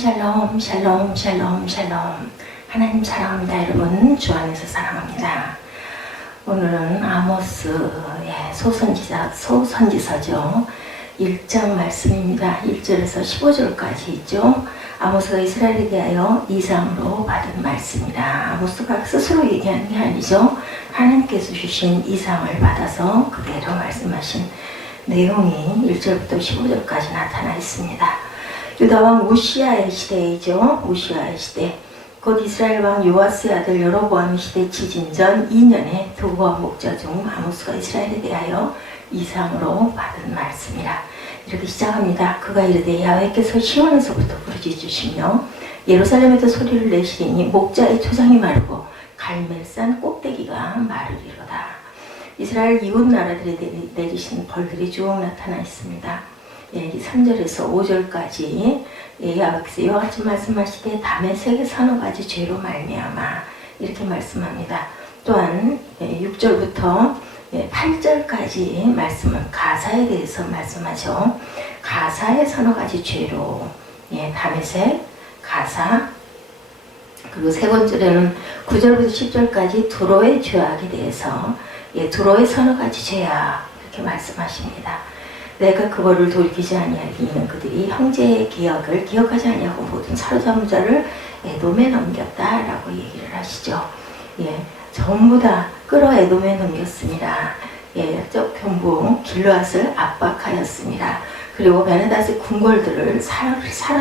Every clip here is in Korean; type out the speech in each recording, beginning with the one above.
샬롬 샬롬 샬롬 샬롬. 하나님 사랑합니다. 여러분 주 안에서 사랑합니다. 오늘은 아모스의 소선지서죠. 1장 말씀입니다. 1절에서 15절까지 있죠. 아모스가 이스라엘에 대하여 이상으로 받은 말씀이다. 아모스가 스스로 얘기하는 게 아니죠. 하나님께서 주신 이상을 받아서 그대로 말씀하신 내용이 1절부터 15절까지 나타나 있습니다. 유다왕 우시아의 시대이죠. 우시아의 시대. 곧 이스라엘 왕 요아스의 아들 여로보암 시대 지진전 2년에 도구와 목자 중 아모스가 이스라엘에 대하여 이상으로 받은 말씀이라. 이렇게 시작합니다. 그가 이르되 야훼께서 시온에서부터 부르짖으시며 예루살렘에도 소리를 내시리니 목자의 초장이 마르고 갈멜산 꼭대기가 마르리로다. 이스라엘 이웃 나라들이 내리신 벌들이 쭉 나타나 있습니다. 3절에서 5절까지 야훼께서 이와 같이 말씀하시되 다메섹의 서너 가지 죄로 말미암아 이렇게 말씀합니다. 또한 6절부터 8절까지 말씀은 가사에 대해서 말씀하죠. 가사의 서너 가지 죄로 다메섹, 가사, 그리고 세 번째로는 9절부터 10절까지 두로의 죄악에 대해서 두로의 서너 가지 죄악 이렇게 말씀하십니다. 내가 그거를 돌이키지 아니하기는 그들이 형제의 기억을 기억하지 아니하고 모든 사로잡은 자를 에돔에 넘겼다라고 얘기를 하시죠. 전부 다 끌어 에돔에 넘겼습니다. 경부 길르앗을 압박하였습니다. 그리고 베네닷의 궁궐들을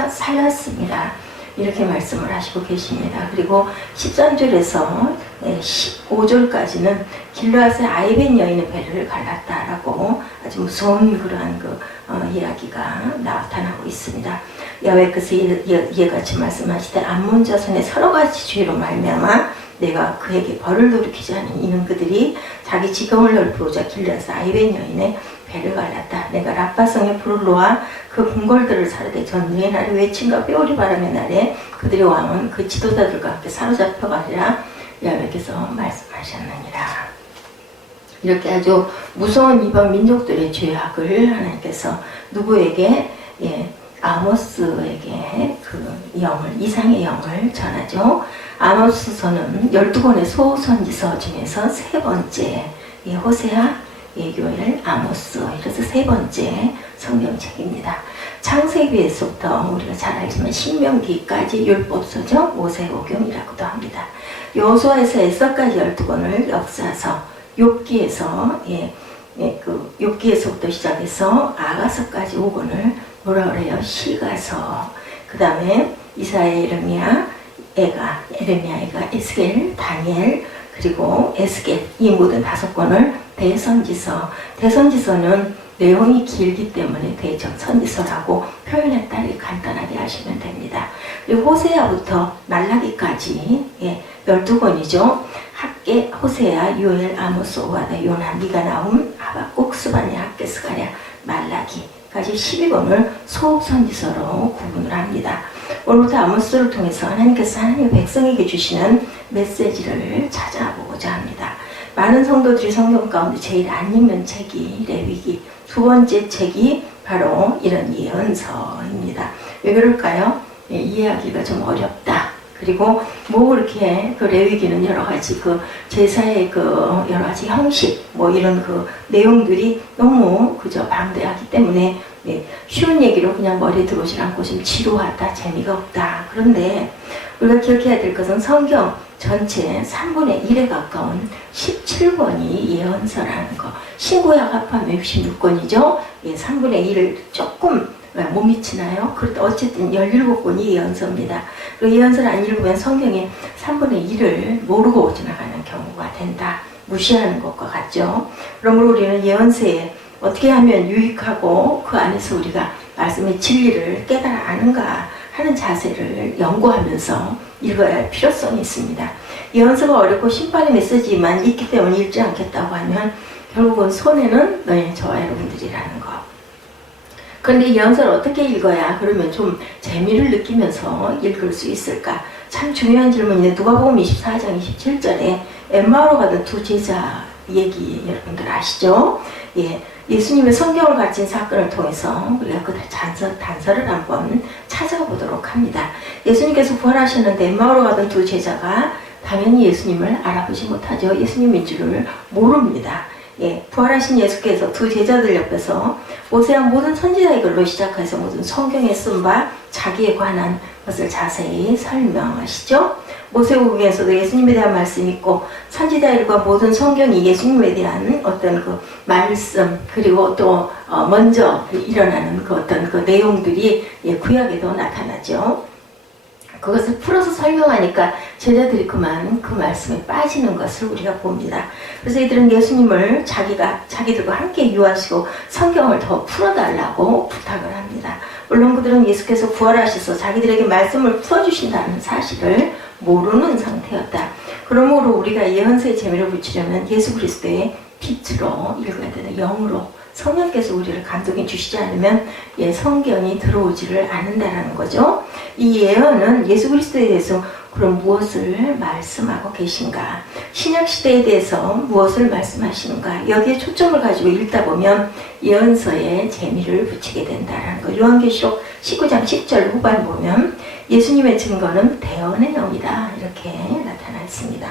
살렸습니다. 이렇게 말씀을 하시고 계십니다. 그리고 13절에서 15절까지는 길르앗의 아이벤 여인의 배를 갈랐다라고 아주 무서운 그러한 이야기가 나타나고 있습니다. 야훼께서 이에 같이 말씀하시되 암몬 자손의 서너 가지 죄로 말미암아 내가 그에게 벌을 돌이키지 않은 이는 그들이 자기 지경을 넓히고자 길르앗의 아이벤 여인의 배를 갈랐다. 내가 라빠성에 불을 놓아 그 궁궐들을 사르되 전쟁의 날에 외침과 뼈리 바람의 날에 그들의 왕은 그 지도자들과 함께 사로잡혀가리라 야훼께서 말씀하셨느니라. 이렇게 아주 무서운 이방 민족들의 죄악을 하나님께서 누구에게 아모스에게 그 영을 이상의 영을 전하죠. 아모스서는 12권의 소선지서 중에서 세 번째 호세아, 요엘, 아모스 이래서 세 번째 성경책입니다. 창세기에서부터 우리가 잘 알지만 신명기까지 율법서죠. 모세오경이라고도 합니다. 여호수아에서 에서까지 12권을 역사서 욥기에서 욥기에서부터 시작해서 아가서까지 5권을 뭐라 그래요? 시가서. 그 다음에 이사야, 예레미야, 에레미야, 에스겔, 다니엘, 그리고 에스겔 이 모든 5권을 대선지서. 대선지서는 내용이 길기 때문에 대선지서라고 표현했다 이렇게 간단하게 하시면 됩니다. 그리고 호세아부터 말라기까지 12권이죠. 학계, 호세아, 요엘, 아모스, 오하다, 요나, 미가, 나훔, 하박국, 스바냐, 학계, 스가랴, 말라기까지 12권을 소선지서로 구분을 합니다. 오늘부터 아모스를 통해서 하나님께서 하나님의 백성에게 주시는 메시지를 찾아보고자 합니다. 많은 성도들이 성경 가운데 제일 안 읽는 책이 레위기, 두 번째 책이 바로 이런 예언서입니다. 왜 그럴까요? 이해하기가 좀 어렵다. 그리고 그렇게 레위기는 여러 가지 제사의 여러 가지 형식 이런 내용들이 너무 그저 방대하기 때문에 쉬운 얘기로 그냥 머리에 들어오지 않고 좀 지루하다, 재미가 없다. 그런데 우리가 기억해야 될 것은 성경 전체 3분의 1에 가까운 17권이 예언서라는 거. 신구약 합하면 66권이죠. 3분의 1을 조금 못 미치나요? 그래도 어쨌든 17권이 예언서입니다. 그리고 예언서를 안 읽으면 성경의 3분의 1을 모르고 지나가는 경우가 된다. 무시하는 것과 같죠. 그러므로 우리는 예언서에 어떻게 하면 유익하고 그 안에서 우리가 말씀의 진리를 깨달아 아는가 하는 자세를 연구하면서 읽어야 할 필요성이 있습니다. 예언서가 어렵고 심판의 메시지만 있기 때문에 읽지 않겠다고 하면 결국은 손해는 저와 여러분들이라는 거. 그런데 예언서를 어떻게 읽어야 그러면 좀 재미를 느끼면서 읽을 수 있을까? 참 중요한 질문인데 누가복음 24장 27절에 엠마오로 가던 두 제자 얘기 여러분들 아시죠? 예수님의 성경을 가진 사건을 통해서 우리가 그 단서를 한번 찾아보도록 합니다. 예수님께서 부활하셨는데 엠마오로 가던 두 제자가 당연히 예수님을 알아보지 못하죠. 예수님인 줄을 모릅니다. 예, 부활하신 예수께서 두 제자들 옆에서 모세와 모든 선지자의 글로 시작해서 모든 성경에 쓴 바 자기에 관한 것을 자세히 설명하시죠. 모세오경에서도 예수님에 대한 말씀이 있고 선지자일과 모든 성경이 예수님에 대한 어떤 그 말씀 그리고 또 먼저 일어나는 그 어떤 그 내용들이 구약에도 나타나죠. 그것을 풀어서 설명하니까 제자들이 그만 그 말씀에 빠지는 것을 우리가 봅니다. 그래서 이들은 예수님을 자기들과 함께 유하시고 성경을 더 풀어달라고 부탁을 합니다. 물론 그들은 예수께서 부활하셔서 자기들에게 말씀을 풀어주신다는 사실을 모르는 상태였다. 그러므로 우리가 예언서의 재미를 붙이려면 예수 그리스도의 빛으로 읽어야 되는 영으로 성령께서 우리를 감동해 주시지 않으면 성경이 들어오지를 않는다라는 거죠. 이 예언은 예수 그리스도에 대해서 그럼 무엇을 말씀하고 계신가? 신약시대에 대해서 무엇을 말씀하시는가? 여기에 초점을 가지고 읽다 보면 예언서에 재미를 붙이게 된다라는 거. 요한계시록 19장 10절 후반 보면 예수님의 증거는 대언의 영이다 이렇게 나타나 있습니다.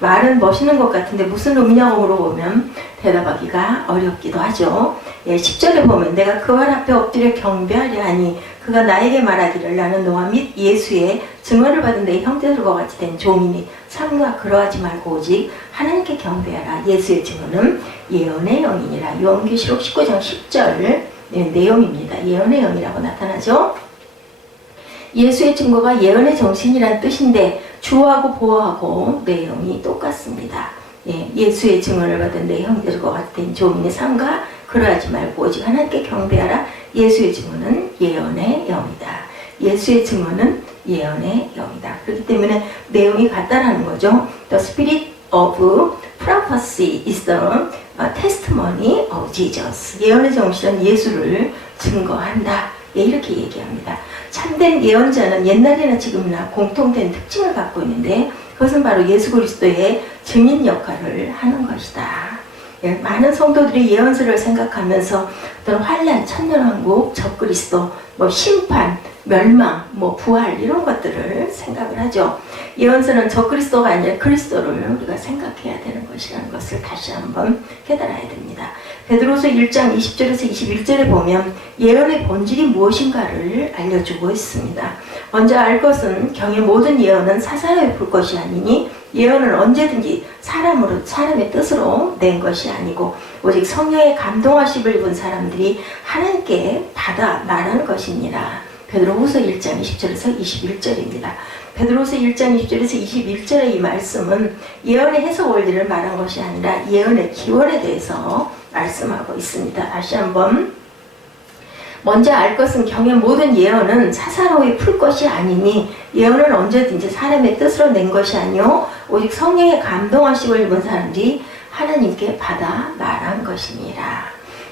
말은 멋있는 것 같은데 무슨 의미냐고 물어보면 대답하기가 어렵기도 하죠. 10절에 보면 내가 그 발 앞에 엎드려 경배하려 하니 그가 나에게 말하기를 나는 너와 및 예수의 증언을 받은 내 형제들과 같이 된 종이니 삼가 그러하지 말고 오직 하나님께 경배하라. 예수의 증언은 예언의 영이니라. 요한계시록 19장 10절 내용입니다. 예언의 영이라고 나타나죠. 예수의 증거가 예언의 정신이란 뜻인데 주어하고 보어하고 내용이 똑같습니다. 예수의 증언을 받은 내 형제들과 같은 종인의 삼가 그러하지 말고 오직 하나님께 경배하라. 예수의 증언은 예언의 영이다. 예수의 증언은 예언의 영이다. 그렇기 때문에 내용이 같다라는 거죠. The spirit of prophecy is the testimony of Jesus. 예언의 정신은 예수를 증거한다. 이렇게 얘기합니다. 참된 예언자는 옛날이나 지금이나 공통된 특징을 갖고 있는데 그것은 바로 예수 그리스도의 증인 역할을 하는 것이다. 많은 성도들이 예언서를 생각하면서 어떤 환란, 천년왕국, 적그리스도, 심판, 멸망, 부활 이런 것들을 생각을 하죠. 예언서는 적그리스도가 아니라 그리스도를 우리가 생각해야 되는 것이라는 것을 다시 한번 깨달아야 됩니다. 베드로서 1장 20절에서 21절에 보면 예언의 본질이 무엇인가를 알려주고 있습니다. 먼저 알 것은 경의 모든 예언은 사사로이 풀 것이 아니니 예언은 언제든지 사람의 뜻으로 낸 것이 아니고 오직 성령의 감동하심을 입은 사람들이 하나님께 받아 말하는 것이니라. 베드로후서 1장 20절에서 21절입니다. 베드로서 1장 20절에서 21절의 이 말씀은 예언의 해석 원리를 말한 것이 아니라 예언의 기원에 대해서 말씀하고 있습니다. 다시 한번 먼저 알 것은 경의 모든 예언은 사사로이 풀 것이 아니니 예언은 언제든지 사람의 뜻으로 낸 것이 아니요 오직 성령의 감동하심을 입은 사람들이 하나님께 받아 말한 것이니라.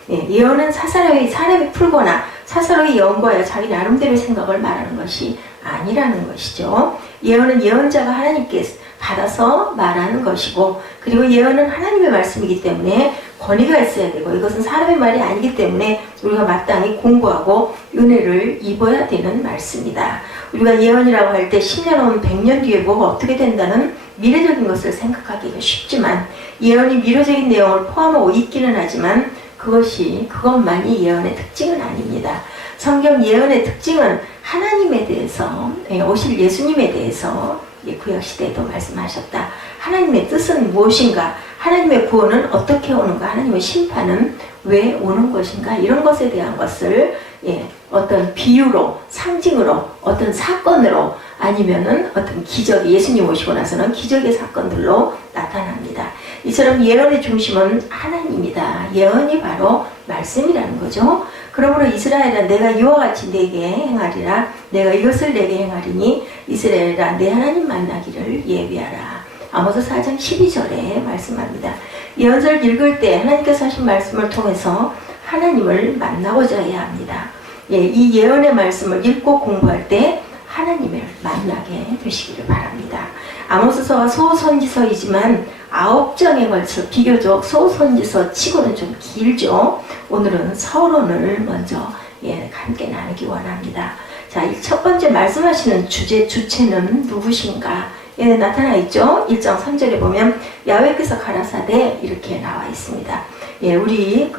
예언은 사사로이 사람이 풀거나 사사로이 예언과여 자기 나름대로의 생각을 말하는 것이 아니라는 것이죠. 예언은 예언자가 하나님께 받아서 말하는 것이고 그리고 예언은 하나님의 말씀이기 때문에 권위가 있어야 되고 이것은 사람의 말이 아니기 때문에 우리가 마땅히 공부하고 은혜를 입어야 되는 말씀이다. 우리가 예언이라고 할 때 10년 혹은 100년 뒤에 뭐가 어떻게 된다는 미래적인 것을 생각하기가 쉽지만 예언이 미래적인 내용을 포함하고 있기는 하지만 그것만이 예언의 특징은 아닙니다. 성경 예언의 특징은 하나님에 대해서 오실 예수님에 대해서 구약시대에도 말씀하셨다. 하나님의 뜻은 무엇인가? 하나님의 구원은 어떻게 오는가? 하나님의 심판은 왜 오는 것인가? 이런 것에 대한 것을 어떤 비유로, 상징으로, 어떤 사건으로 아니면은 어떤 기적이 예수님 오시고 나서는 기적의 사건들로 나타납니다. 이처럼 예언의 중심은 하나님이다. 예언이 바로 말씀이라는 거죠. 그러므로 이스라엘아 내가 이와 같이 내게 행하리라. 내가 이것을 내게 행하리니 이스라엘아 내 하나님 만나기를 예비하라. 아모스 4장 12절에 말씀합니다. 예언서를 읽을 때 하나님께서 하신 말씀을 통해서 하나님을 만나고자 해야 합니다. 이 예언의 말씀을 읽고 공부할 때 하나님을 만나게 되시기를 바랍니다. 아모스서가 소선지서이지만 9장에 걸쳐 비교적 소선지서 치고는 좀 길죠. 오늘은 서론을 먼저 함께 나누기 원합니다. 자, 이 첫 번째 말씀하시는 주체는 누구신가? 예, 나타나 있죠. 1장 3절에 보면 야훼께서 가라사대 이렇게 나와 있습니다. 예, 우리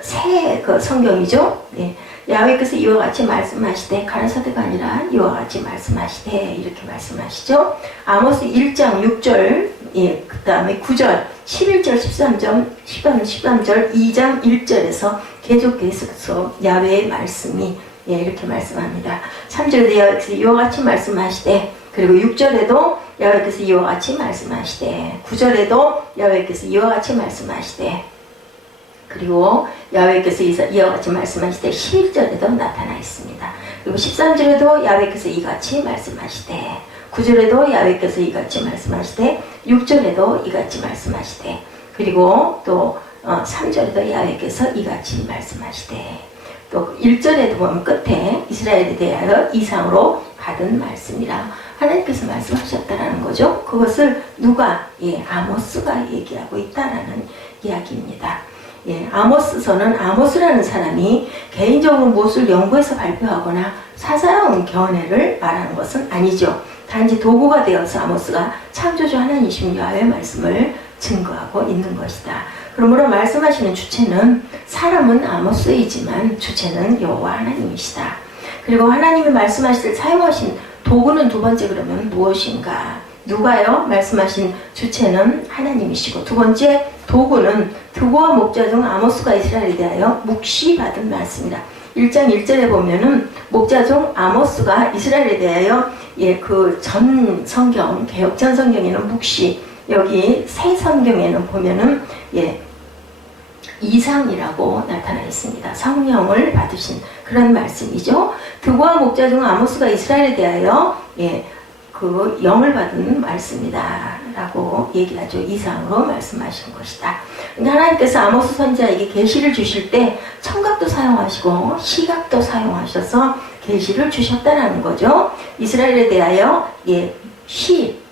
새 성경이죠. 예, 야훼께서 이와 같이 말씀하시되 가라사대가 아니라 이와 같이 말씀하시되 이렇게 말씀하시죠. 아모스 1장 6절, 예, 그 다음에 9절, 11절, 13절, 2장 1절에서 계속해서 야훼의 말씀이 예, 이렇게 말씀합니다. 3절에도 야훼께서 이와 같이 말씀하시되, 그리고 6절에도 야훼께서 이와 같이 말씀하시되, 9절에도 야훼께서 이와 같이 말씀하시되, 그리고 야훼께서 이와 같이 말씀하시되 11절에도 나타나 있습니다. 그리고 13절에도 야훼께서 이같이 말씀하시되, 9절에도 야훼께서 이같이 말씀하시되, 6절에도 이같이 말씀하시되, 그리고 또 3절에도 야훼께서 이같이 말씀하시되, 또 1절에도 보면 끝에 이스라엘에 대하여 이상으로 받은 말씀이라 하나님께서 말씀하셨다라는 거죠. 그것을 누가? 예, 아모스가 얘기하고 있다라는 이야기입니다. 예, 아모스서는 아모스라는 사람이 개인적으로 무엇을 연구해서 발표하거나 사사로운 견해를 말하는 것은 아니죠. 단지 도구가 되어서 아모스가 창조주 하나님이신 야훼의 말씀을 증거하고 있는 것이다. 그러므로 말씀하시는 주체는 사람은 아모스이지만 주체는 여호와 하나님이시다. 그리고 하나님이 말씀하실 때 사용하신 도구는 두 번째 그러면 무엇인가? 누가요? 말씀하신 주체는 하나님이시고, 두 번째 도구는 두고와 목자 중 아모스가 이스라엘에 대하여 묵시 받은 말씀이다. 1장 1절에 보면은 목자 중 아모스가 이스라엘에 대하여 예, 그 전 성경, 개혁전 성경에는 묵시, 여기 새 성경에는 보면은 예, 이상이라고 나타나 있습니다. 성령을 받으신 그런 말씀이죠. 두고와 목자 중 아모스가 이스라엘에 대하여 예, 그 영을 받은 말씀이다 라고 얘기하죠. 이상으로 말씀하신 것이다. 근데 하나님께서 아모스 선지자에게 계시를 주실 때 청각도 사용하시고 시각도 사용하셔서 계시를 주셨다라는 거죠. 이스라엘에 대하여 예,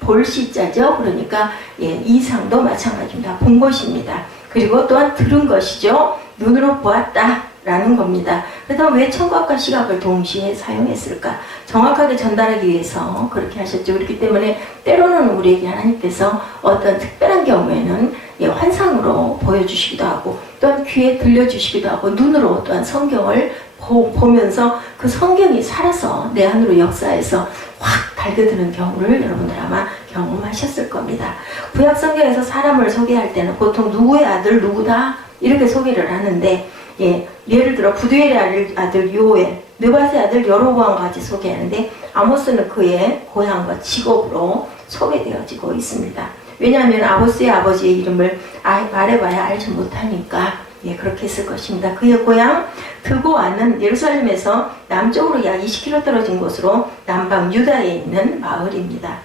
볼 시자죠. 그러니까 예, 이상도 마찬가지입니다. 본 것입니다. 그리고 또한 들은 것이죠. 눈으로 보았다라는 겁니다. 그렇다면 왜 청각과 시각을 동시에 사용했을까? 정확하게 전달하기 위해서 그렇게 하셨죠. 그렇기 때문에 때로는 우리에게 하나님께서 어떤 특별한 경우에는 예, 환상으로 보여주시기도 하고, 또한 귀에 들려주시기도 하고, 눈으로 또한 성경을 보면서 그 성경이 살아서 내 안으로 역사해서 확 달겨드는 경우를 여러분들 아마 경험하셨을 겁니다. 구약 성경에서 사람을 소개할 때는 보통 누구의 아들 누구다 이렇게 소개를 하는데, 예, 예를 들어 부두엘의 아들 요엘, 느밧의 아들 여로보암과 같이 소개하는데 아모스는 그의 고향과 직업으로 소개되어지고 있습니다. 왜냐하면 아모스의 아버지의 이름을 말해봐야 알지 못하니까 예, 그렇게 했을 것입니다. 그의 고향 드고아는 예루살렘에서 남쪽으로 약 20km 떨어진 곳으로 남방 유다에 있는 마을입니다.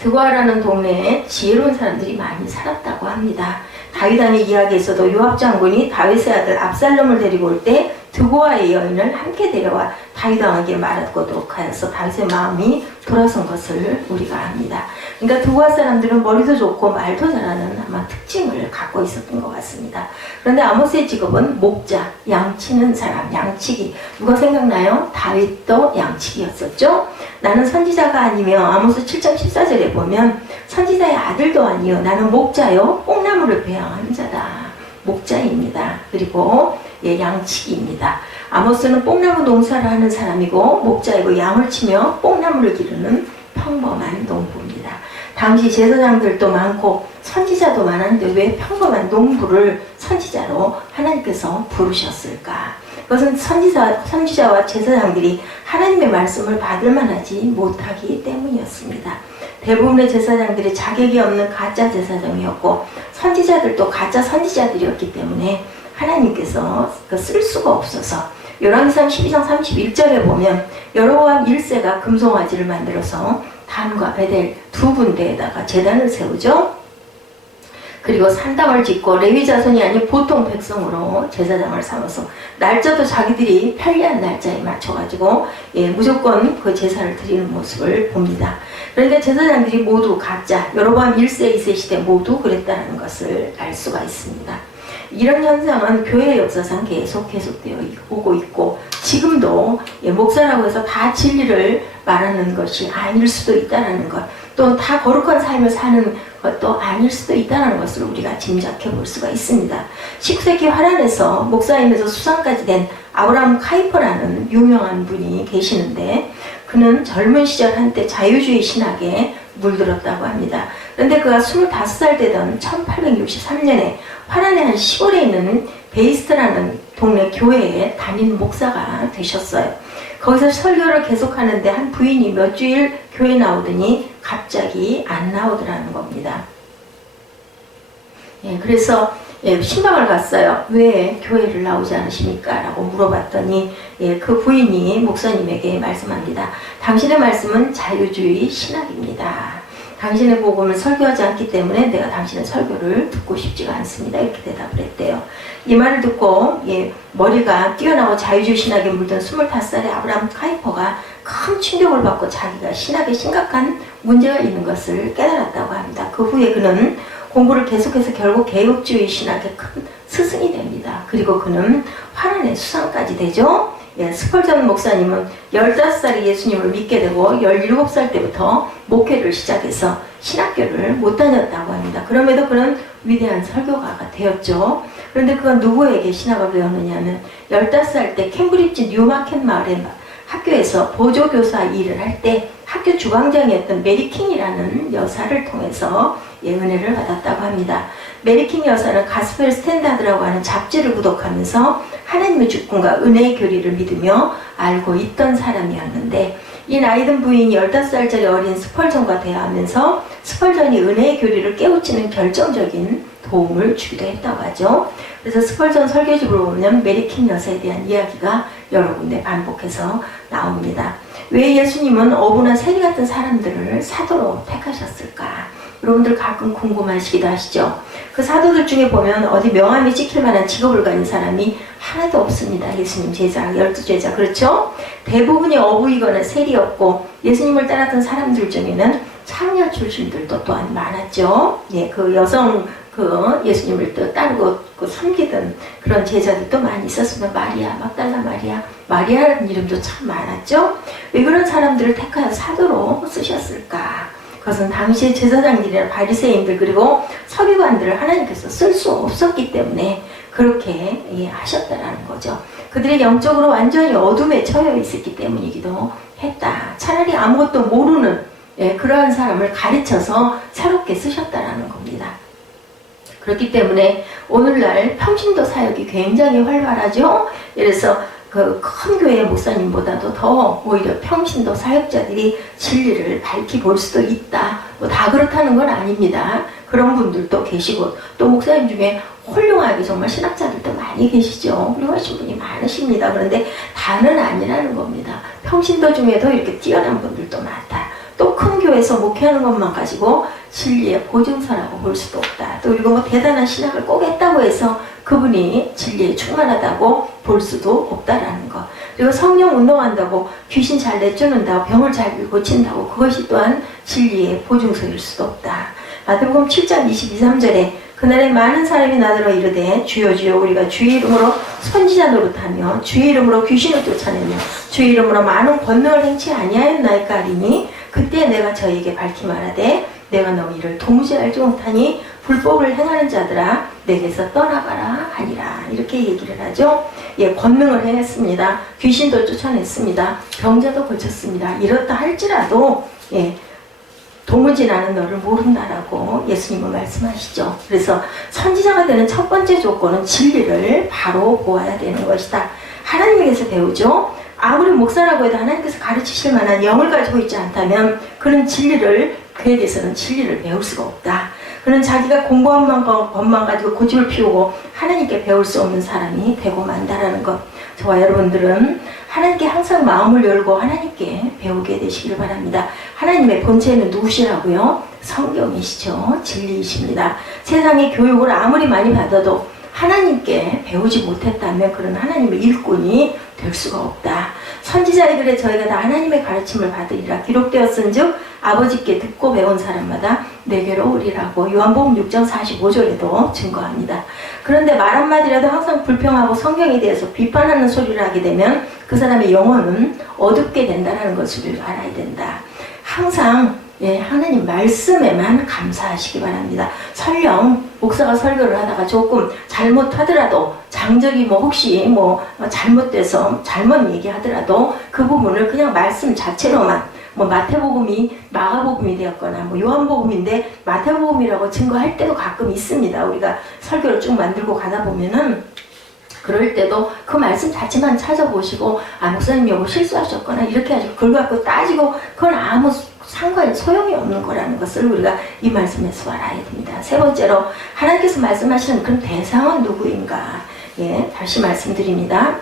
드고아라는 동네에 지혜로운 사람들이 많이 살았다고 합니다. 다윗 왕의 이야기에서도 요압 장군이 다윗의 아들 압살롬을 데리고 올 때 드고아의 여인을 함께 데려와 다윗 왕에게 말하도록 하여서 다윗의 마음이 돌아선 것을 우리가 압니다. 그러니까 드고아 사람들은 머리도 좋고 말도 잘하는 아마 특징을 갖고 있었던 것 같습니다. 그런데 아모스의 직업은 목자, 양치는 사람, 양치기. 누가 생각나요? 다윗도 양치기였었죠. 나는 선지자가 아니며 아모스 7장 14절에 보면 선지자의 아들도 아니요 나는 목자요 뽕나무를 배양하는 자다. 목자입니다. 그리고 예, 양치기입니다. 아모스는 뽕나무 농사를 하는 사람이고 목자이고 양을 치며 뽕나무를 기르는 평범한 농부입니다. 당시 제사장들도 많고 선지자도 많았는데 왜 평범한 농부를 선지자로 하나님께서 부르셨을까? 그것은 선지자와 제사장들이 하나님의 말씀을 받을 만하지 못하기 때문이었습니다. 대부분의 제사장들이 자격이 없는 가짜 제사장이었고 선지자들도 가짜 선지자들이었기 때문에 하나님께서 쓸 수가 없어서 열왕기상 12장 31절에 보면 여로보암 1세가 금송아지를 만들어서 단과 베델 두 군데에다가 제단을 세우죠. 그리고 산당을 짓고 레위 자손이 아닌 보통 백성으로 제사장을 삼아서 날짜도 자기들이 편리한 날짜에 맞춰가지고 예, 무조건 그 제사를 드리는 모습을 봅니다. 그러니까 제사장들이 모두 가짜, 여로보암 1세, 2세 시대 모두 그랬다는 것을 알 수가 있습니다. 이런 현상은 교회 역사상 계속되어 오고 있고 지금도 목사라고 해서 다 진리를 말하는 것이 아닐 수도 있다는 것, 또 다 거룩한 삶을 사는 것도 아닐 수도 있다는 것을 우리가 짐작해 볼 수가 있습니다. 19세기 화란에서 목사임에서 수상까지 된 아브라함 카이퍼라는 유명한 분이 계시는데 그는 젊은 시절 한때 자유주의 신학에 물들었다고 합니다. 그런데 그가 25살 되던 1863년에 화란의 한 시골에 있는 베이스트라는 동네 교회에 담임 목사가 되셨어요. 거기서 설교를 계속하는데 한 부인이 몇 주일 교회 나오더니 갑자기 안 나오더라는 겁니다. 그래서 신방을 갔어요. 왜 교회를 나오지 않으십니까? 라고 물어봤더니 그 부인이 목사님에게 말씀합니다. 당신의 말씀은 자유주의 신학입니다. 당신의 복음을 설교하지 않기 때문에 내가 당신의 설교를 듣고 싶지가 않습니다. 이렇게 대답을 했대요. 이 말을 듣고 머리가 뛰어나고 자유주의 신학에 물든 25살의 아브라함 카이퍼가 큰 충격을 받고 자기가 신학에 심각한 문제가 있는 것을 깨달았다고 합니다. 그 후에 그는 공부를 계속해서 결국 개혁주의 신학의 큰 스승이 됩니다. 그리고 그는 화란의 수상까지 되죠. 스펄전 목사님은 15살에 예수님을 믿게 되고 17살 때부터 목회를 시작해서 신학교를 못 다녔다고 합니다. 그럼에도 그는 위대한 설교가가 되었죠. 그런데 그가 누구에게 신학을 배웠느냐면 15살 때 캠브리지 뉴마켓 마을의 학교에서 보조교사 일을 할 때 학교 주방장이었던 메리킹이라는 여사를 통해서 은혜를 받았다고 합니다. 메리킹 여사는 가스펠 스탠다드라고 하는 잡지를 구독하면서 하나님의 주권과 은혜의 교리를 믿으며 알고 있던 사람이었는데 이 나이든 부인이 15살짜리 어린 스펄전과 대화하면서 스펄전이 은혜의 교리를 깨우치는 결정적인 도움을 주기도 했다고 하죠. 그래서 스펄전 설교집으로 보면 메리킹 여사에 대한 이야기가 여러 군데 반복해서 나옵니다. 왜 예수님은 어부나 세리 같은 사람들을 사도로 택하셨을까? 여러분들 가끔 궁금하시기도 하시죠? 그 사도들 중에 보면 어디 명함이 찍힐 만한 직업을 가진 사람이 하나도 없습니다. 예수님 제자, 12제자, 그렇죠? 대부분이 어부이거나 세리였고 예수님을 따랐던 사람들 중에는 창녀 출신들도 또한 많았죠. 그 여성 예수님을 또 따르고 섬기던 그런 제자들도 많이 있었습니다. 마리아, 막달라 마리아라는 이름도 참 많았죠. 왜 그런 사람들을 택하여 사도로 쓰셨을까? 그것은 당시의 제사장들이나 바리새인들 그리고 서기관들을 하나님께서 쓸 수 없었기 때문에 그렇게 하셨다라는 거죠. 그들이 영적으로 완전히 어둠에 처해 있었기 때문이기도 했다. 차라리 아무것도 모르는 그러한 사람을 가르쳐서 새롭게 쓰셨다라는 겁니다. 그렇기 때문에 오늘날 평신도 사역이 굉장히 활발하죠. 그래서 그 큰 교회 목사님보다도 더 오히려 평신도 사역자들이 진리를 밝히 볼 수도 있다. 다 그렇다는 건 아닙니다. 그런 분들도 계시고 또 목사님 중에 훌륭하게 정말 신학자들도 많이 계시죠. 훌륭하신 분이 많으십니다. 그런데 다는 아니라는 겁니다. 평신도 중에도 이렇게 뛰어난 분들도 많다. 또 큰 교회에서 목회하는 것만 가지고 진리의 보증서라고 볼 수도 없다. 또 그리고 대단한 신학을 꼭 했다고 해서 그분이 진리에 충만하다고 볼 수도 없다라는 것. 그리고 성령 운동한다고 귀신 잘 내쫓는다고 병을 잘 고친다고 그것이 또한 진리의 보증서일 수도 없다. 마태복음 7장 22, 3절에 그날에 많은 사람이 나더러 이르되 주여 주여 우리가 주의 이름으로 선지자 노릇하며 주의 이름으로 귀신을 쫓아내며 주의 이름으로 많은 권능을 행치 아니하였나이까 하리니 그때 내가 저에게 밝히 말하되 내가 너희를 도무지 알지 못하니 불법을 행하는 자들아 내게서 떠나가라 하니라. 이렇게 얘기를 하죠. 권능을 행했습니다. 귀신도 쫓아냈습니다. 병자도 고쳤습니다. 이렇다 할지라도 도무지 나는 너를 모른다라고 예수님은 말씀하시죠. 그래서 선지자가 되는 첫 번째 조건은 진리를 바로 보아야 되는 것이다. 하나님에게서 배우죠. 아무리 목사라고 해도 하나님께서 가르치실 만한 영을 가지고 있지 않다면 그는 그에 대해서는 진리를 배울 수가 없다. 그는 자기가 공부한 것만 가지고 고집을 피우고 하나님께 배울 수 없는 사람이 되고 만다라는 것. 저와 여러분들은 하나님께 항상 마음을 열고 하나님께 배우게 되시기를 바랍니다. 하나님의 본체는 누구시라고요? 성경이시죠. 진리이십니다. 세상의 교육을 아무리 많이 받아도 하나님께 배우지 못했다면 그런 하나님의 일꾼이 될 수가 없다. 선지자의 글에 저희가 다 하나님의 가르침을 받으리라 기록되었은즉 아버지께 듣고 배운 사람마다 내게로 오리라고 요한복음 6장 45절에도 증거합니다. 그런데 말 한마디라도 항상 불평하고 성경에 대해서 비판하는 소리를 하게 되면 그 사람의 영혼은 어둡게 된다는 것을 알아야 된다. 항상 하나님 말씀에만 감사하시기 바랍니다. 설령 목사가 설교를 하다가 조금 잘못하더라도 장적이 혹시 잘못돼서 잘못 얘기하더라도 그 부분을 그냥 말씀 자체로만 마태복음이 마가복음이 되었거나 요한복음인데 마태복음이라고 증거할 때도 가끔 있습니다. 우리가 설교를 쭉 만들고 가다 보면은 그럴 때도 그 말씀 자체만 찾아보시고 목사님 여보 실수하셨거나 이렇게 하시고 그걸 갖고 따지고 그건 아무 상관이 소용이 없는 거라는 것을 우리가 이 말씀에서 알아야 됩니다. 세 번째로 하나님께서 말씀하시는 그런 대상은 누구인가? 다시 말씀드립니다.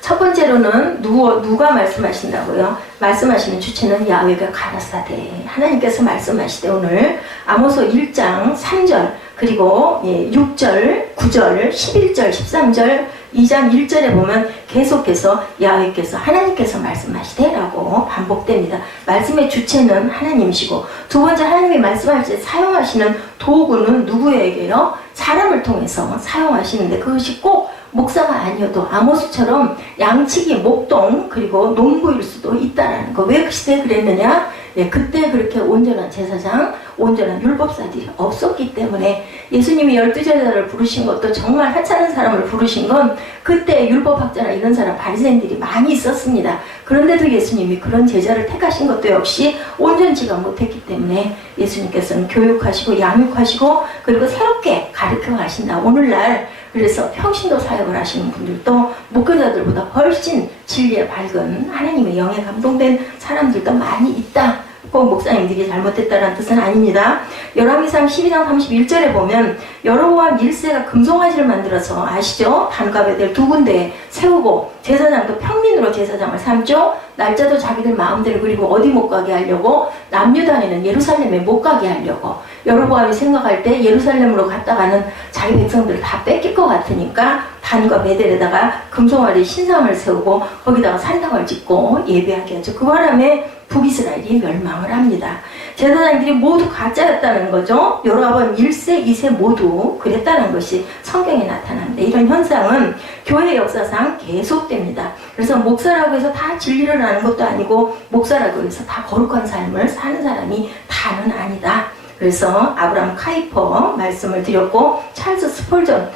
첫 번째로는 누가 말씀하신다고요? 말씀하시는 주체는 야훼가 가라사대. 하나님께서 말씀하시되 오늘 아모스 1장 3절 그리고 6절, 9절, 11절, 13절 2장 1절에 보면 계속해서 야훼께서 하나님께서 말씀하시되라고 반복됩니다. 말씀의 주체는 하나님이시고 두 번째 하나님이 말씀할 때 사용하시는 도구는 누구에게요? 사람을 통해서 사용하시는데 그것이 꼭 목사가 아니어도 아모스처럼 양치기, 목동 그리고 농부일 수도 있다라는 거. 왜 그 시대에 그랬느냐? 그때 그렇게 온전한 제사장, 온전한 율법사들이 없었기 때문에 예수님이 12제자를 부르신 것도 정말 하찮은 사람을 부르신 건 그때 율법학자나 이런 사람 바리새인들이 많이 있었습니다. 그런데도 예수님이 그런 제자를 택하신 것도 역시 온전치가 못했기 때문에 예수님께서는 교육하시고 양육하시고 그리고 새롭게 가르쳐 가신다. 오늘날 그래서 평신도 사역을 하시는 분들도 목회자들보다 훨씬 진리에 밝은 하나님의 영에 감동된 사람들도 많이 있다. 꼭 목사님들이 잘못했다는 뜻은 아닙니다. 열왕기상 12장 31절에 보면 여로보암 1세가 금송아지를 만들어서 아시죠? 단가베델 두 군데에 세우고 제사장도 평민으로 제사장을 삼죠. 날짜도 자기들 마음대로 그리고 어디 못 가게 하려고 남유다에는 예루살렘에 못 가게 하려고 여로보암이 생각할 때 예루살렘으로 갔다가는 자기 백성들을 다 뺏길 것 같으니까 단과 베델에다가 금송아지 신상을 세우고 거기다가 산당을 짓고 예배하게 하죠. 그 바람에 북이스라엘이 멸망을 합니다. 제사장들이 모두 가짜였다는 거죠. 여로보암 1세, 2세 모두 그랬다는 것이 성경에 나타납니다. 이런 현상은 교회 역사상 계속됩니다. 그래서 목사라고 해서 다 진리를 아는 것도 아니고 목사라고 해서 다 거룩한 삶을 사는 사람이 다는 아니다. 그래서 아브라함 카이퍼 말씀을 드렸고 찰스 스펄전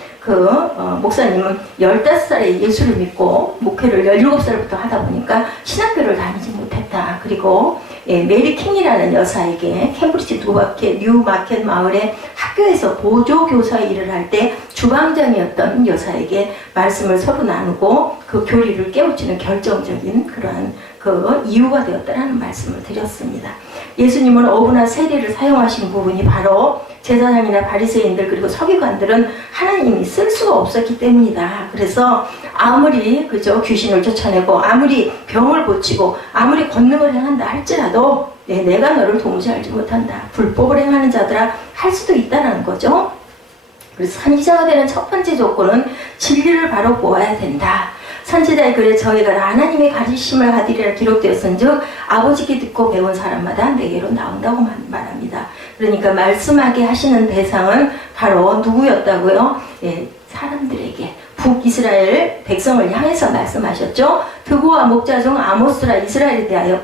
목사님은 15살에 예수를 믿고 목회를 17살부터 하다 보니까 신학교를 다니지 못했다. 그리고 메리 킹이라는 여사에게 캠브리지 뉴마켓 마을의 학교에서 보조교사 일을 할 때 주방장이었던 여사에게 말씀을 서로 나누고 그 교리를 깨우치는 결정적인 그러한 이유가 되었다라는 말씀을 드렸습니다. 예수님은 어부나 세리를 사용하신 부분이 바로 제사장이나 바리새인들 그리고 서기관들은 하나님이 쓸 수가 없었기 때문이다. 그래서 아무리 귀신을 쫓아내고 아무리 병을 고치고 아무리 권능을 행한다 할지라도 내가 너를 도무지 알지 못한다. 불법을 행하는 자들아 할 수도 있다는 거죠. 그래서 선지자가 되는 첫 번째 조건은 진리를 바로 보아야 된다. 선지자의 글에 저희가 하나님의 가르침을 하리라 기록되었은즉 아버지께 듣고 배운 사람마다 내게로 나온다고 말합니다. 그러니까 말씀하게 하시는 대상은 바로 누구였다고요? 사람들에게 북이스라엘 백성을 향해서 말씀하셨죠. 드고와 목자 중 아모스라 이스라엘에 대하여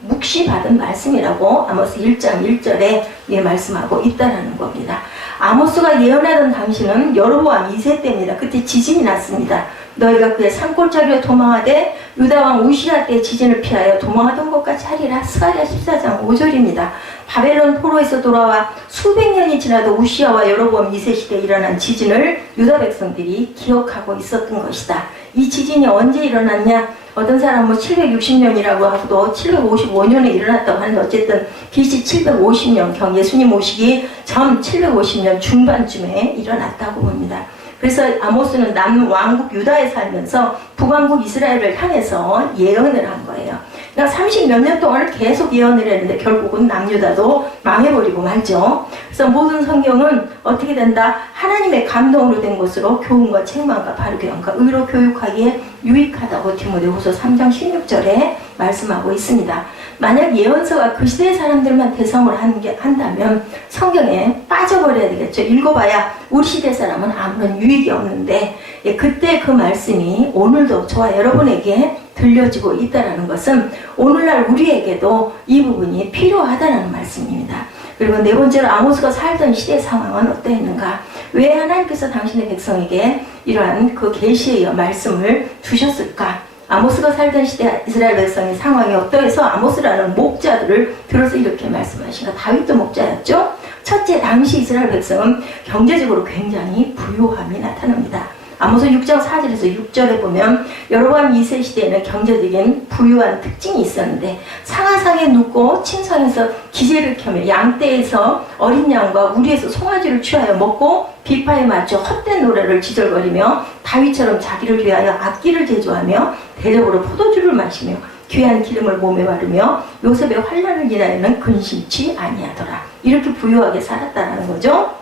묵시 받은 말씀이라고 아모스 1장 1절에 말씀하고 있다라는 겁니다. 아모스가 예언하던 당시는 여로보암 2세 때입니다. 그때 지진이 났습니다. 너희가 그의 산골짜기로 도망하되 유다왕 우시야 때 지진을 피하여 도망하던 것같이 하리라. 스가랴 14장 5절입니다. 바벨론 포로에서 돌아와 수백 년이 지나도 우시야와 여로보암 2세 시대에 일어난 지진을 유다 백성들이 기억하고 있었던 것이다. 이 지진이 언제 일어났냐? 어떤 사람은 760년이라고 하고도 755년에 일어났다고 하는데 어쨌든 BC 750년경 예수님 오시기 전 750년 중반쯤에 일어났다고 봅니다. 그래서 아모스는 남왕국 유다에 살면서 북왕국 이스라엘을 향해서 예언을 한 거예요. 그러니까 30몇 년 동안 계속 예언을 했는데 결국은 남유다도 망해버리고 말죠. 그래서 모든 성경은 어떻게 된다? 하나님의 감동으로 된 것으로 교훈과 책망과 바르게함과 의로 교육하기에 유익하다고 디모데후서 3장 16절에 말씀하고 있습니다. 만약 예언서가 그 시대의 사람들만 대상으로 한다면 성경에 빠져버려야 되겠죠. 읽어봐야 우리 시대 사람은 아무런 유익이 없는데, 그때 그 말씀이 오늘도 저와 여러분에게 들려지고 있다는 것은 오늘날 우리에게도 이 부분이 필요하다는 말씀입니다. 그리고 네 번째로 아모스가 살던 시대 상황은 어떠했는가? 왜 하나님께서 당신의 백성에게 이러한 그 계시의 말씀을 주셨을까? 아모스가 살던 시대 이스라엘 백성의 상황이 어떠해서 아모스라는 목자들을 들어서 이렇게 말씀하신가? 다윗도 목자였죠. 첫째, 당시 이스라엘 백성은 경제적으로 굉장히 부유함이 나타납니다. 아모스 6장 4절에서 6절에 보면 여로보암 2세 시대에는 경제적인 부유한 특징이 있었는데 상하상에 눕고 침상에서 기제를 켜며 양떼에서 어린 양과 우리에서 송아지를 취하여 먹고 비파에 맞춰 헛된 노래를 지절거리며 다윗처럼 자기를 위하여 악기를 제조하며 대접으로 포도주를 마시며 귀한 기름을 몸에 바르며 요셉의 환난을 인하여는 근심치 아니하더라. 이렇게 부유하게 살았다는 거죠.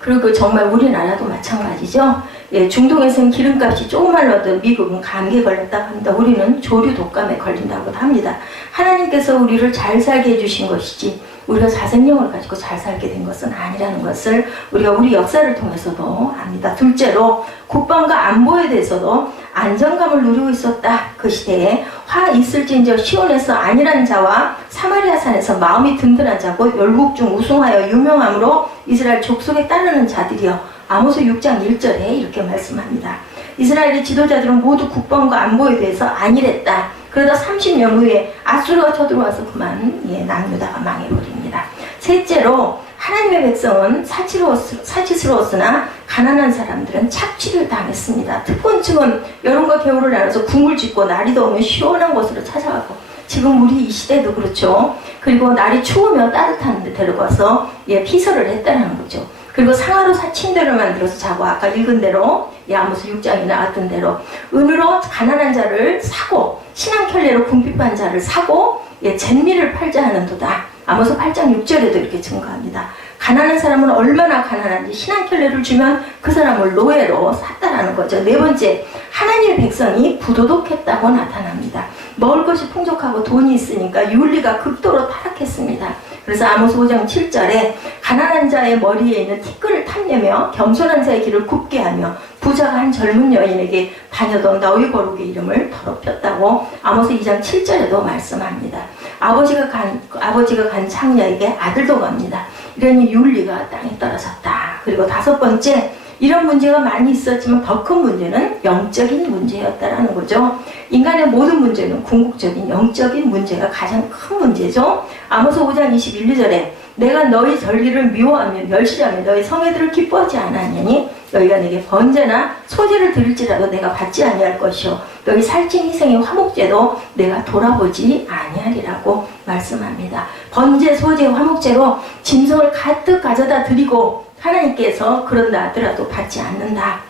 그리고 정말 우리나라도 마찬가지죠. 중동에서는 기름값이 조금만 넣어도 미국은 감기에 걸렸다고 합니다. 우리는 조류 독감에 걸린다고도 합니다. 하나님께서 우리를 잘 살게 해주신 것이지 우리가 자생력을 가지고 잘 살게 된 것은 아니라는 것을 우리가 우리 역사를 통해서도 압니다. 둘째로 국방과 안보에 대해서도 안정감을 누리고 있었다. 그 시대에 화 있을진저 시온에서 안일한 자와 사마리아 산에서 마음이 든든한 자고 열국 중 우승하여 유명함으로 이스라엘 족속에 따르는 자들이여. 아모스 6장 1절에 이렇게 말씀합니다. 이스라엘의 지도자들은 모두 국방과 안보에 대해서 안일했다. 그러다 30년 후에 아수르가 쳐들어와서 그만 남유다가 망해버립니다. 셋째로 하나님의 백성은 사치스러웠으나 가난한 사람들은 착취를 당했습니다. 특권층은 여름과 겨울을 나눠서 궁을 짓고 날이 더우면 시원한 곳으로 찾아가고, 지금 우리 이 시대도 그렇죠. 그리고 날이 추우면 따뜻한 데 데려가서 피서를 했다는 거죠. 그리고 상하로 침대를 만들어서 자고, 아까 읽은 대로 아모스 6장에 나왔던 대로 은으로 가난한 자를 사고 신앙켤레로 궁핍한 자를 사고 잿미를 팔자 하는도다. 아모스 8장 6절에도 이렇게 증거합니다. 가난한 사람은 얼마나 가난한지 신앙켤레를 주면 그 사람을 노예로 샀다라는 거죠. 네 번째, 하나님의 백성이 부도덕했다고 나타납니다. 먹을 것이 풍족하고 돈이 있으니까 윤리가 극도로 타락했습니다. 그래서 아모스 5장 7절에 가난한 자의 머리에 있는 티끌을 탐내며 겸손한 자의 길을 굽게 하며 부자가 한 젊은 여인에게 다녀던 너희 거룩의 이름을 더럽혔다고 아모스 2장 7절에도 말씀합니다. 아버지가 간 창녀에게 아들도 갑니다. 이런 윤리가 땅에 떨어졌다. 그리고 다섯 번째, 이런 문제가 많이 있었지만 더 큰 문제는 영적인 문제였다라는 거죠. 인간의 모든 문제는 궁극적인 영적인 문제가 가장 큰 문제죠. 아모스 5장 21, 2절에 내가 너희 절기를 미워하며 멸시하며 너희 성회들을 기뻐하지 않았느니 너희가 내게 번제나 소제를 드릴지라도 내가 받지 아니할 것이요 너희 살찐 희생의 화목제도 내가 돌아보지 아니하리라고 말씀합니다. 번제, 소제, 화목제로 짐승을 가득 가져다 드리고 하나님께서 그런다 하더라도 받지 않는다.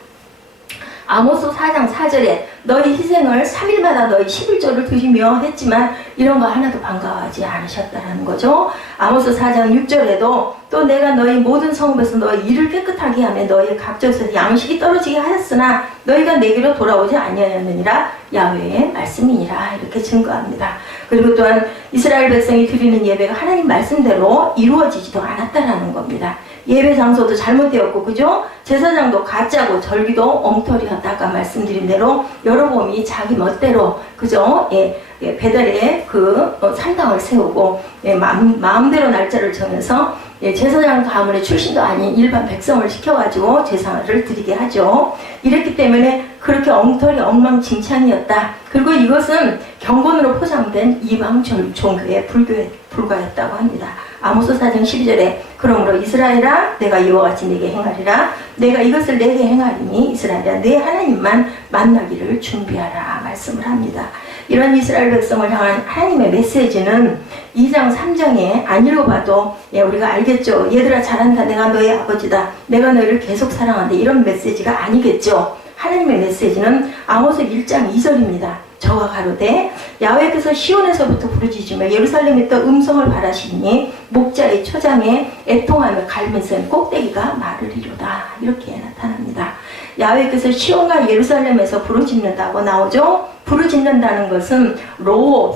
아모스 4장 4절에 너희 희생을 3일마다 너희 11조를 드리며 했지만 이런 거 하나도 반가워하지 않으셨다는 거죠. 아모스 4장 6절에도 또 내가 너희 모든 성읍에서 너희 일을 깨끗하게 하며 너희 각처에서 양식이 떨어지게 하였으나 너희가 내게로 돌아오지 아니하였느니라 야훼의 말씀이니라. 이렇게 증거합니다. 그리고 또한 이스라엘 백성이 드리는 예배가 하나님 말씀대로 이루어지지도 않았다는 겁니다. 예배 장소도 잘못되었고, 그죠? 제사장도 가짜고 절기도 엉터리였다. 아까 말씀드린 대로 여로보암이 자기 멋대로, 그죠? 배달에 산당을 세우고 마음대로 날짜를 정해서 제사장 가문의 출신도 아닌 일반 백성을 시켜가지고 제사를 드리게 하죠. 이랬기 때문에 그렇게 엉터리 엉망진창이었다. 그리고 이것은 경건으로 포장된 이방 종교에 불과했다고 합니다. 아모스 4장 12절에 그러므로 이스라엘아 내가 이와 같이 네게 행하리라. 내가 이것을 내게 행하리니 이스라엘아 내 하나님만 만나기를 준비하라 말씀을 합니다. 이런 이스라엘 백성을 향한 하나님의 메시지는 2장 3장에 안 읽어봐도 우리가 알겠죠. 얘들아 잘한다. 내가 너의 아버지다. 내가 너희를 계속 사랑한다. 이런 메시지가 아니겠죠. 하나님의 메시지는 아모스 1장 2절입니다. 저와 가로되 야훼께서 시온에서부터 부르짖으며 예루살렘에 떠 음성을 바라시니 목자의 초장에 애통하며 갈매선 꼭대기가 마르리로다. 이렇게 나타납니다. 야훼께서 시온과 예루살렘에서 부르짖는다고 나오죠. 부르짖는다는 것은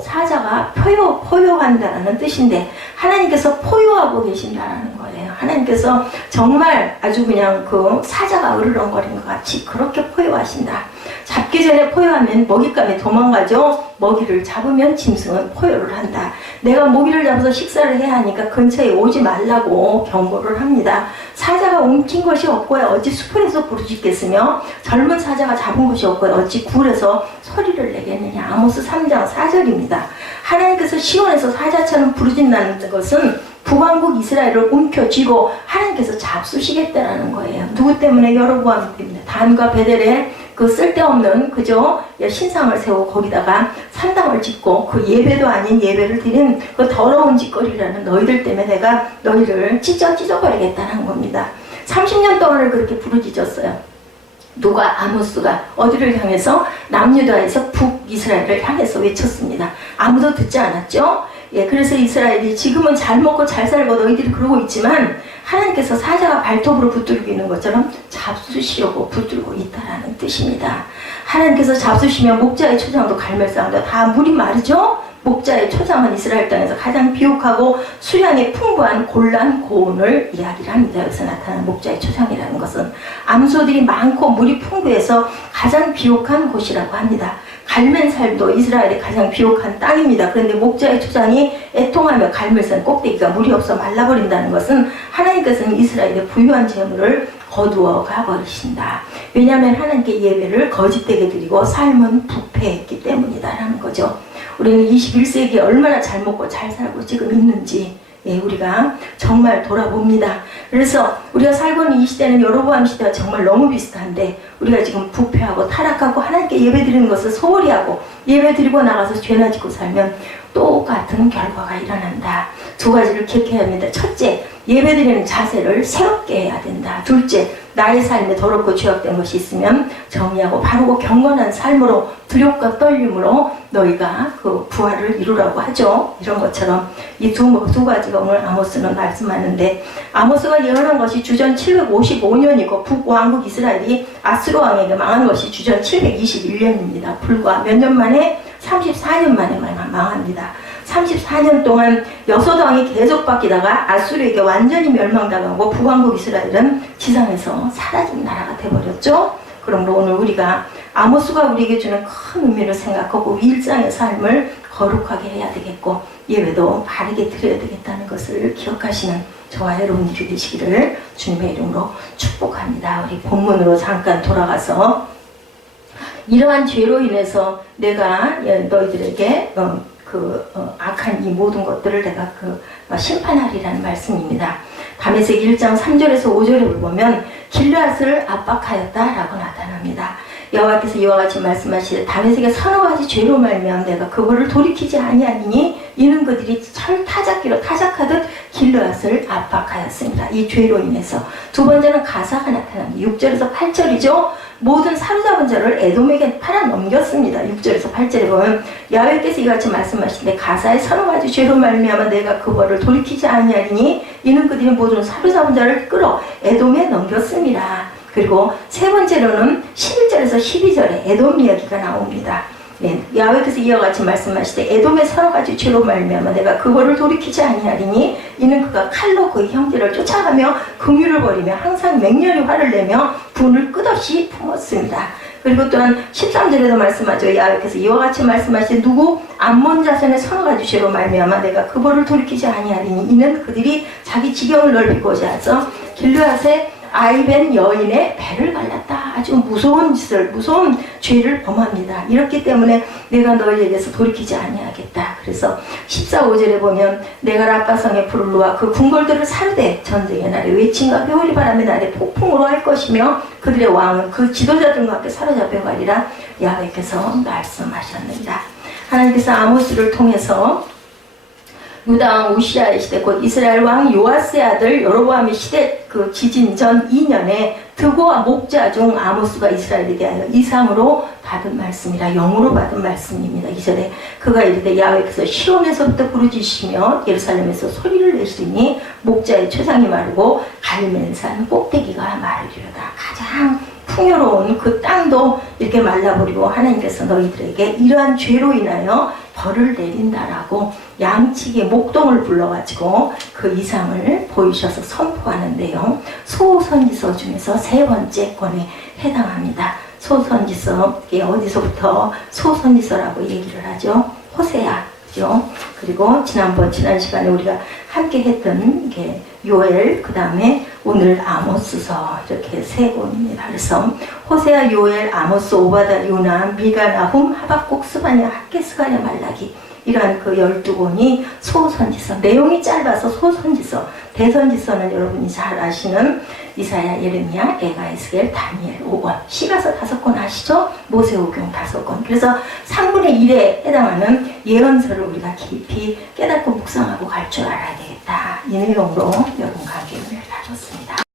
사자가 포효한다는 뜻인데 하나님께서 포효하고 계신다는 거예요. 하나님께서 정말 아주 그냥 그 사자가 으르렁거리는 것 같이 그렇게 포효하신다. 잡기 전에 포효하면 먹잇감이 도망가죠. 먹이를 잡으면 짐승은 포효를 한다. 내가 먹이를 잡아서 식사를 해야 하니까 근처에 오지 말라고 경고를 합니다. 사자가 옮긴 것이 없고야 어찌 수풀에서 부르짖겠으며 젊은 사자가 잡은 것이 없고야 어찌 굴에서 소리를 내겠느냐. 아모스 3장 4절입니다. 하나님께서 시온에서 사자처럼 부르짖는다는 것은 북왕국 이스라엘을 움켜쥐고 하나님께서 잡수시겠다라는 거예요. 누구 때문에? 여로보암 때문에. 단과 베델에 그 쓸데없는 그저 신상을 세우고 거기다가 산당을 짓고 그 예배도 아닌 예배를 드린 그 더러운 짓거리라는 너희들 때문에 내가 너희를 찢어버리겠다는 겁니다. 30년 동안을 그렇게 부르짖었어요. 누가? 아모스가 어디를 향해서? 남유다에서 북이스라엘을 향해서 외쳤습니다. 아무도 듣지 않았죠? 그래서 이스라엘이 지금은 잘 먹고 잘 살고 너희들이 그러고 있지만 하나님께서 사자가 발톱으로 붙들고 있는 것처럼 잡수시려고 붙들고 있다라는 뜻입니다. 하나님께서 잡수시면 목자의 초장도 갈멜산도 다 물이 마르죠? 목자의 초장은 이스라엘 땅에서 가장 비옥하고 수량이 풍부한 골란 고온을 이야기를 합니다. 여기서 나타나는 목자의 초장이라는 것은 암소들이 많고 물이 풍부해서 가장 비옥한 곳이라고 합니다. 갈멜산도 이스라엘의 가장 비옥한 땅입니다. 그런데 목자의 초장이 애통하며 갈멜산 꼭대기가 물이 없어 말라버린다는 것은 하나님께서는 이스라엘의 부유한 재물을 거두어 가버리신다. 왜냐하면 하나님께 예배를 거짓되게 드리고 삶은 부패했기 때문이다라는 거죠. 우리는 21세기에 얼마나 잘 먹고 잘 살고 지금 있는지 우리가 정말 돌아봅니다. 그래서 우리가 살고 있는 이 시대는 여로보암 시대와 정말 너무 비슷한데 우리가 지금 부패하고 타락하고 하나님께 예배드리는 것을 소홀히 하고 예배드리고 나가서 죄나 짓고 살면 똑같은 결과가 일어난다. 두 가지를 기억해야 합니다. 첫째, 예배드리는 자세를 새롭게 해야 된다. 둘째, 나의 삶에 더럽고 죄악된 것이 있으면 정의하고 바르고 경건한 삶으로 두렵고 떨림으로 너희가 그 부활을 이루라고 하죠. 이런 것처럼 이 두 가지가 오늘 아모스는 말씀하는데 아모스가 예언한 것이 주전 755년이고 북왕국 이스라엘이 아스로 왕에게 망한 것이 주전 721년입니다. 불과 몇 년 만에 34년 만에 망합니다. 34년 동안 6왕이 계속 바뀌다가 아수르에게 완전히 멸망당하고 북왕국 이스라엘은 지상에서 사라진 나라가 되어버렸죠. 그러므로 오늘 우리가 아모스가 우리에게 주는 큰 의미를 생각하고 일상의 삶을 거룩하게 해야 되겠고 예배도 바르게 드려야 되겠다는 것을 기억하시는 저와 여러분들이 되시기를 주님의 이름으로 축복합니다. 우리 본문으로 잠깐 돌아가서 이러한 죄로 인해서 내가 너희들에게 악한 이 모든 것들을 내가 심판하리라는 말씀입니다. 다메섹 1장 3절에서 5절을 보면 길르앗을 압박하였다라고 나타납니다. 여호와께서 이와 같이 말씀하시되 다메섹의 서너 가지 죄로 말미암아 내가 그거를 돌이키지 아니하니니 이는 그들이 철 타작기로 타작하듯 길르앗을 압박하였습니다. 이 죄로 인해서. 두 번째는 가사가 나타납니다. 6절에서 8절이죠. 모든 사로잡은 자를 에돔에게 팔아 넘겼습니다. 6절에서 8절에 보면 야훼께서 이같이 말씀하시는데 가사의 서너 가지 죄로 말미암아 내가 그 벌을 돌이키지 아니하리니 이는 그들이 모든 사로잡은 자를 끌어 에돔에 넘겼습니다. 그리고 세 번째로는 11절에서 12절에 에돔 이야기가 나옵니다. 야훼께서 이와 같이 말씀하시되 에돔의 서너 가지 죄로 말미암아 내가 그거를 돌이키지 아니하리니 이는 그가 칼로 그의 형제를 쫓아가며 긍휼을 벌이며 항상 맹렬히 화를 내며 분을 끝없이 품었습니다. 그리고 또한 13절에도 말씀하죠. 야훼께서 이와 같이 말씀하시되 누구 암몬 자손의 서너 가지 죄로 말미암아 내가 그거를 돌이키지 아니하리니 이는 그들이 자기 지경을 넓히고자 해서 길르앗의 아이벤 여인의 배를 갈랐다. 아주 무서운 짓을, 무서운 죄를 범합니다. 이렇기 때문에 내가 너희에게서 돌이키지 아니하겠다. 그래서 14~5절에 보면 내가 라빠성의 불을 놓아 그 궁궐들을 사르되 전쟁의 날에 외침과 회오리 바람의 날에 폭풍으로 할 것이며 그들의 왕은 그 지도자들과 함께 사로잡혀 가리라 야훼께서 말씀하셨습니다. 하나님께서 아모스를 통해서 유다 왕 우시아의 시대 곧 이스라엘 왕 요아스의 아들 여로보암의 시대 그 지진 전 2년에 드고와 목자 중 아모스가 이스라엘에 대하여 이상으로 받은 말씀이라 영으로 받은 말씀입니다. 2절에 그가 이르되 야훼께서 시온에서부터 부르짖으시며 예루살렘에서 소리를 내시니 목자의 초장이 마르고 갈멜산 꼭대기가 마르리로다. 가장 풍요로운 그 땅도 이렇게 말라버리고 하나님께서 너희들에게 이러한 죄로 인하여 벌을 내린다라고 양측의 목동을 불러가지고 그 이상을 보이셔서 선포하는데요. 소선지서 중에서 세 번째 권에 해당합니다. 소선지서에 어디서부터 소선지서라고 얘기를 하죠? 호세아죠. 그리고 지난 시간에 우리가 함께 했던 게 요엘, 그 다음에 오늘 아모스서 이렇게 세 권입니다. 그래서 호세아, 요엘, 아모스, 오바다, 요나, 미가, 나훔, 하박국, 스바냐, 학개, 스가랴, 말라기 이러한 그 12권이 소선지서. 내용이 짧아서 소선지서. 대선지서는 여러분이 잘 아시는 이사야, 예레미야, 에가, 에스겔, 다니엘 5권. 시가서 5권 아시죠? 모세오경 5권. 그래서 3분의 1에 해당하는 예언서를 우리가 깊이 깨닫고 묵상하고 갈 줄 알아야 되겠다. 이 내용으로 여러분 관계를 가졌습니다.